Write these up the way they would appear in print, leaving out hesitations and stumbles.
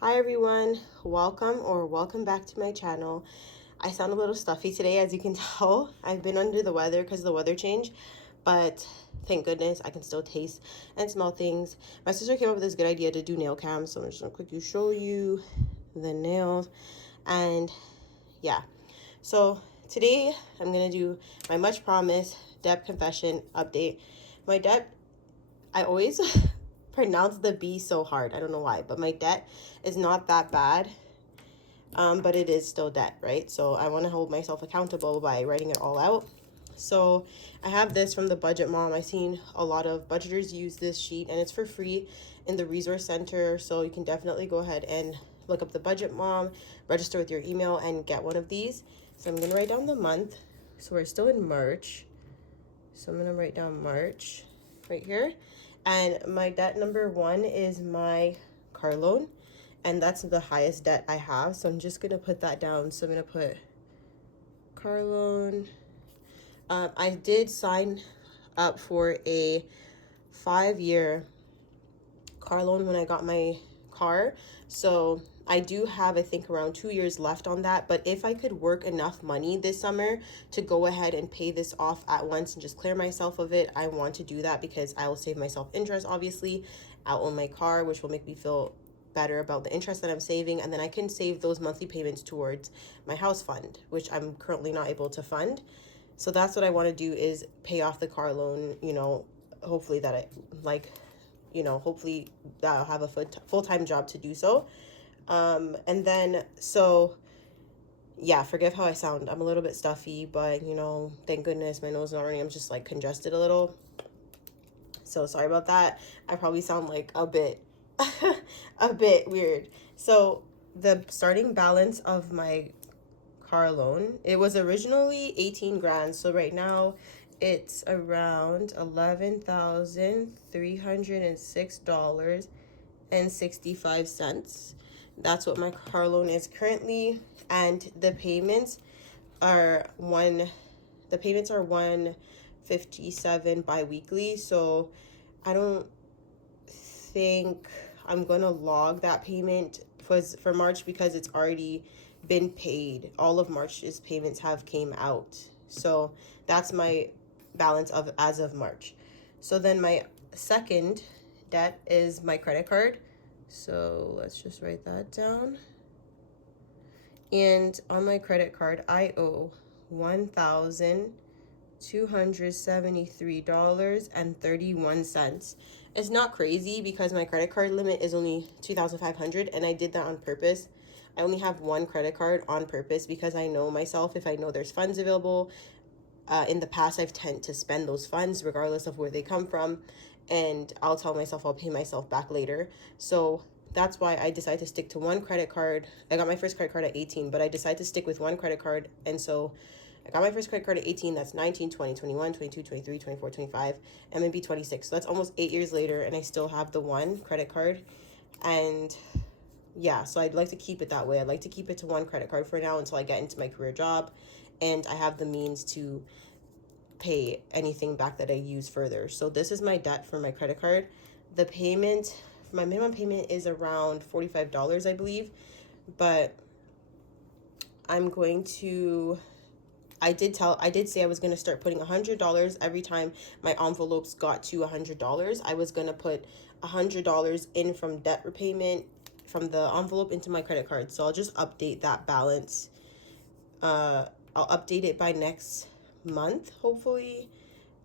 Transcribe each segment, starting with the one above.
Hi everyone, welcome back to my channel. I sound a little stuffy today, as you can tell. I've been under the weather because of the weather change, but thank goodness I can still taste and smell things. My sister came up with this good idea to do nail cams, so I'm just gonna quickly show you the nails. And yeah, so today I'm gonna do my much promised debt confession update. My debt, I always pronounce the B so hard. I don't know why, but my debt is not that bad. But it is still debt, right? So I want to hold myself accountable by writing it all out. So I have this from the Budget Mom. I've seen a lot of budgeters use this sheet, and it's for free in the resource center. So you can definitely go ahead and look up the Budget Mom, register with your email, and get one of these. So I'm going to write down the month. So we're still in March. So I'm going to write down March right here. And my debt number 1 is my car loan. And that's the highest debt I have. So I'm just going to put that down. So I'm going to put car loan. I did sign up for a 5-year car loan when I got my car. So I do have, I think, around 2 years left on that. But if I could work enough money this summer to go ahead and pay this off at once and just clear myself of it, I want to do that because I will save myself interest, obviously. I'll own my car, which will make me feel better about the interest that I'm saving, and then I can save those monthly payments towards my house fund, which I'm currently not able to fund. So that's what I want to do, is pay off the car loan, hopefully that hopefully that I'll have a full-time job to do so. And then, so yeah, forgive how I sound. I'm a little bit stuffy, but thank goodness my nose is not running. I'm just like congested a little. So sorry about that. I probably sound like a bit a bit weird. So the starting balance of my car loan, it was originally 18 grand. So right now it's around $11,306.65. That's what my car loan is currently. And the payments are 157 bi-weekly. So I don't think I'm gonna log that payment for March because it's already been paid. All of March's payments have came out. So that's my balance of as of March. So then my second debt is my credit card. So let's just write that down. And on my credit card, I owe $1,273.31. It's not crazy because my credit card limit is only $2,500, and I did that on purpose. I only have one credit card on purpose because I know myself. If I know there's funds available, in the past I've tend to spend those funds regardless of where they come from, and I'll tell myself I'll pay myself back later. So that's why I decided to stick to one credit card. I got my first credit card at 18, but I decided to stick with one credit card. And so I got my first credit card at 18. That's 19, 20, 21, 22, 23, 24, 25, and maybe 26. So that's almost 8 years later, and I still have the one credit card. And yeah, so I'd like to keep it that way. I'd like to keep it to one credit card for now until I get into my career job and I have the means to pay anything back that I use further. So this is my debt for my credit card. The payment, my minimum payment is around $45, I believe, but I'm going to, I did say I was going to start putting $100 every time my envelopes got to $100. I was going to put $100 in from debt repayment from the envelope into my credit card. So I'll just update that balance. I'll update it by next month, hopefully.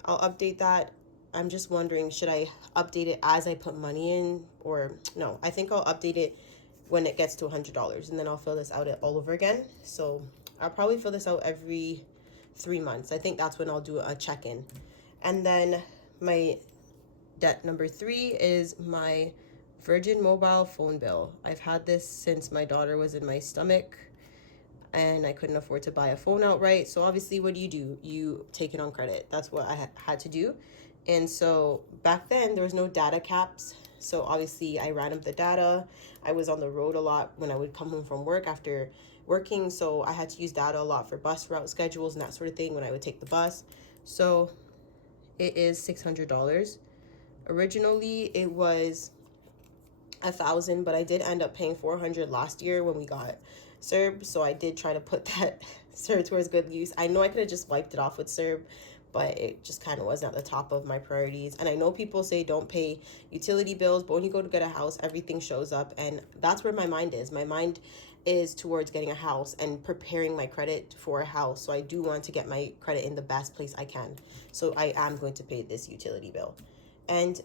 I'll update that. I'm just wondering, should I update it as I put money in, or no? I think I'll update it when it gets to $100, and then I'll fill this out all over again. So I'll probably fill this out every 3 months. I think that's when I'll do a check-in. And then my debt number 3 is my Virgin Mobile phone bill. I've had this since my daughter was in my stomach, and I couldn't afford to buy a phone outright. So obviously, what do? You take it on credit. That's what I had to do. And so back then, there was no data caps. So obviously, I ran up the data. I was on the road a lot when I would come home from work after working. So I had to use data a lot for bus route schedules and that sort of thing when I would take the bus. So it is $600. Originally, it was 1,000, but I did end up paying 400 last year when we got CERB, so I did try to put that CERB towards good use. I know I could have just wiped it off with CERB, but it just kind of wasn't at the top of my priorities. And I know people say don't pay utility bills, but when you go to get a house, everything shows up, and that's where my mind is. My mind is towards getting a house and preparing my credit for a house. So I do want to get my credit in the best place I can. So I am going to pay this utility bill. And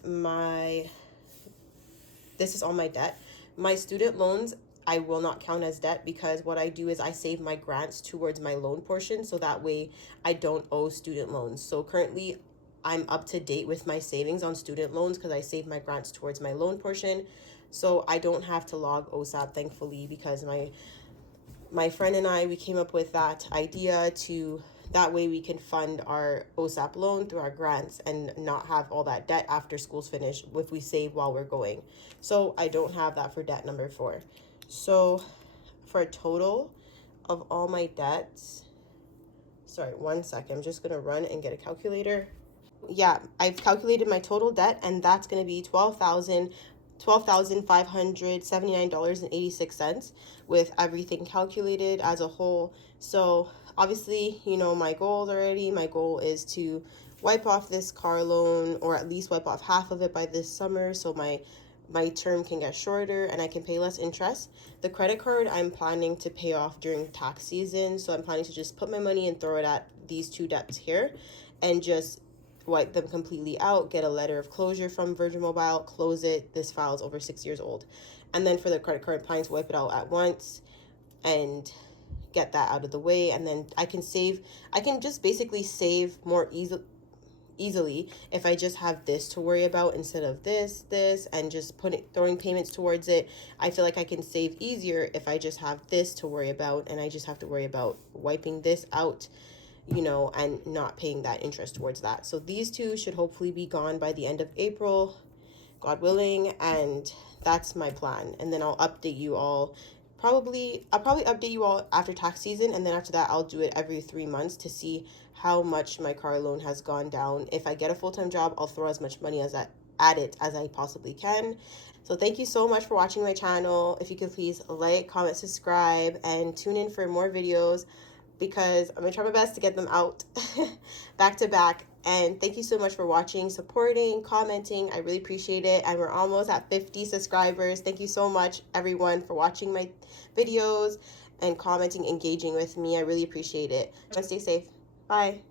this is all my debt. My student loans, I will not count as debt, because what I do is I save my grants towards my loan portion, so that way I don't owe student loans. So currently I'm up to date with my savings on student loans because I save my grants towards my loan portion. So I don't have to log OSAP, thankfully, because my friend and I, we came up with that idea to, that way we can fund our OSAP loan through our grants and not have all that debt after school's finished if we save while we're going. So I don't have that for debt number 4. So for a total of all my debts, sorry, 1 second, I'm just gonna run and get a calculator. Yeah, I've calculated my total debt, and that's gonna be $12,579.86 with everything calculated as a whole. So obviously, you know my goals already. My goal is to wipe off this car loan, or at least wipe off half of it by this summer, so my term can get shorter and I can pay less interest. The credit card I'm planning to pay off during tax season, so I'm planning to just put my money and throw it at these 2 debts here and just wipe them completely out, get a letter of closure from Virgin Mobile, close it. This file is over 6 years old. And then for the credit card, I'm planning to wipe it out at once and get that out of the way. And then I can just basically save more easily if I just have this to worry about instead of this, and just throwing payments towards it. I feel like I can save easier if I just have this to worry about, and I just have to worry about wiping this out, you know, and not paying that interest towards that. So these 2 should hopefully be gone by the end of April, God willing, and that's my plan. And then I'll update you all. I'll probably update you all after tax season, and then after that I'll do it every 3 months to see how much my car loan has gone down. If I get a full-time job, I'll throw as much money at it as I possibly can. So thank you so much for watching my channel. If you could please like, comment, subscribe, and tune in for more videos, because I'm gonna try my best to get them out back to back. And thank you so much for watching, supporting, commenting. I really appreciate it. And we're almost at 50 subscribers. Thank you so much, everyone, for watching my videos and commenting, engaging with me. I really appreciate it. Stay safe. Bye.